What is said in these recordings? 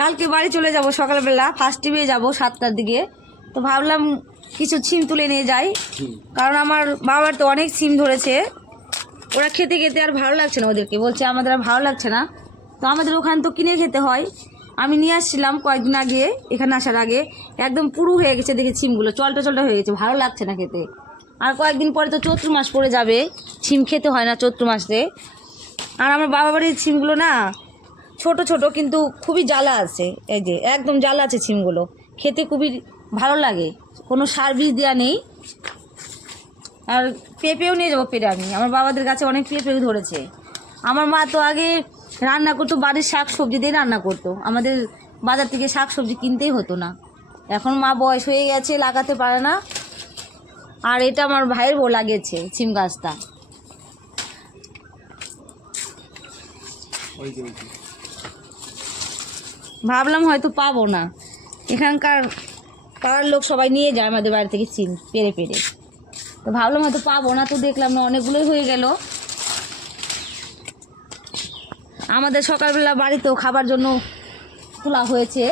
কালকে বাড়ি চলে যাব সকালবেলা, ফার্স্ট টিভে যাব 7টার দিকে। তো ভাবলাম কিছু সিম তুলে নিয়ে যাই, কারণ আমার বাবার তো অনেক সিম ধরেছে। ওরা খেতে খেতে আর ভালো লাগছে না, ওদেরকে বলছে আমাদের আর ভালো লাগছে না। তো আমাদের ওখানে তো কিনে খেতে হয়। আমি নিয়ে আসছিলাম কয়েকদিন আগে, এখানে আসার আগে একদম পুরো হয়ে গেছে, দেখে সিমগুলো চলটা চলটা হয়ে গেছে, ভালো লাগছে না খেতে। আর কয়েকদিন পরে তো চৈত্র মাস পড়ে যাবে, সিম খেতে হয় না চৈত্র মাসে। আর আমার বাবা বাড়ির সিমগুলো না ছোট ছোট, কিন্তু খুবই জ্বালা আছে, এই যে একদম জ্বালা আছে সিমগুলো, খেতে খুবই ভালো লাগে, কোনো সার বীজ দেওয়া নেই। আর পেঁপেও নিয়ে যাবো পেরে, আমি আমার বাবাদের কাছে অনেক পেঁপেও ধরেছে। আমার মা তো আগে রান্না করতো, বাড়ির শাক সবজি দিয়ে রান্না করতো, আমাদের বাজার থেকে শাক সবজি কিনতেই হতো না। এখন মা বয়স হয়ে গেছে, লাগাতে পারে না। আর এটা আমার ভাইয়ের বউ লাগিয়েছে সিম গাছটা। ভাবলাম হয়তো পাবো না, এখানকার পাড়ার লোক সবাই নিয়ে যায় আমাদের বাড়ি থেকে সিম পেরে পেরে। তো ভাবলাম হয়তো পাবো না, তো দেখলাম না অনেকগুলোই হয়ে গেল। আমাদের সকালবেলা বাড়িতেও খাবার জন্য তোলা হয়েছে।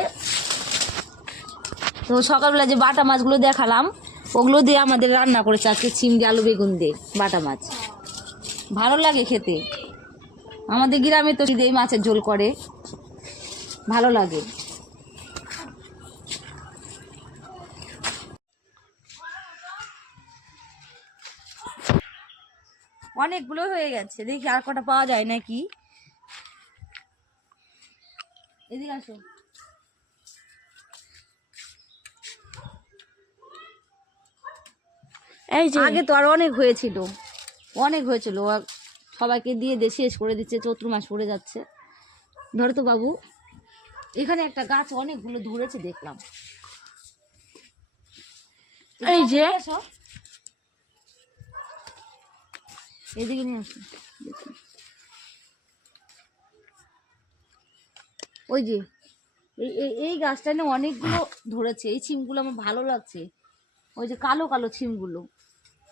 তো সকালবেলা যে বাটা মাছগুলো দেখালাম, ওগুলো দিয়ে আমাদের রান্না করেছে আজকে, সিম দিয়ে আলু বেগুন দিয়ে বাটা মাছ, ভালো লাগে খেতে। আমাদের গ্রামে তো দিয়ে মাছের ঝোল করে, ভালো লাগে। অনেকগুলো হয়ে গেছে, দেখি আর কটা পাওয়া যায় নাকি। এদিকে আসো। এই যে আগে তো আর অনেক হয়েছিল, অনেক হয়েছিল, সবাইকে দিয়ে দিয়ে শেষ করে দিচ্ছে, চৈত্র মাস পড়ে যাচ্ছে। ধরো তো বাবু, এখানে একটা গাছ অনেকগুলো ধরেছে দেখলাম, এই যে এদিকে নিয়ে আসো। ওই যে এই গাছটা না অনেকগুলো ধরেছে, এই ছিমগুলো আমার ভালো লাগছে, ওই যে কালো কালো ছিমগুলো,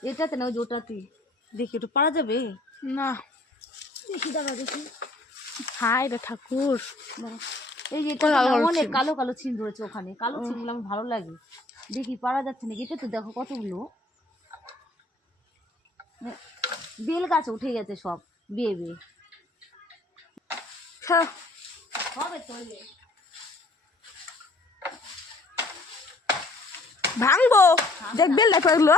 এটাতে না ওই যে ওটাতে। দেখি ওটা পারা যাবে না, দেখি দাঁড়া দেখি। হাই রে ঠাকুর, এই যে অনেক কালো কালো ছিম ধরেছে ওখানে, কালো ছিমগুলো আমার ভালো লাগে, দেখি পারা যাচ্ছে নাকি। এটা তো দেখো কতগুলো বেল গাছে উঠে গেছে সব, বিয়ে বিয়ে হবে তো। ভাঙবো, দেখ বেল দেখো এগুলো,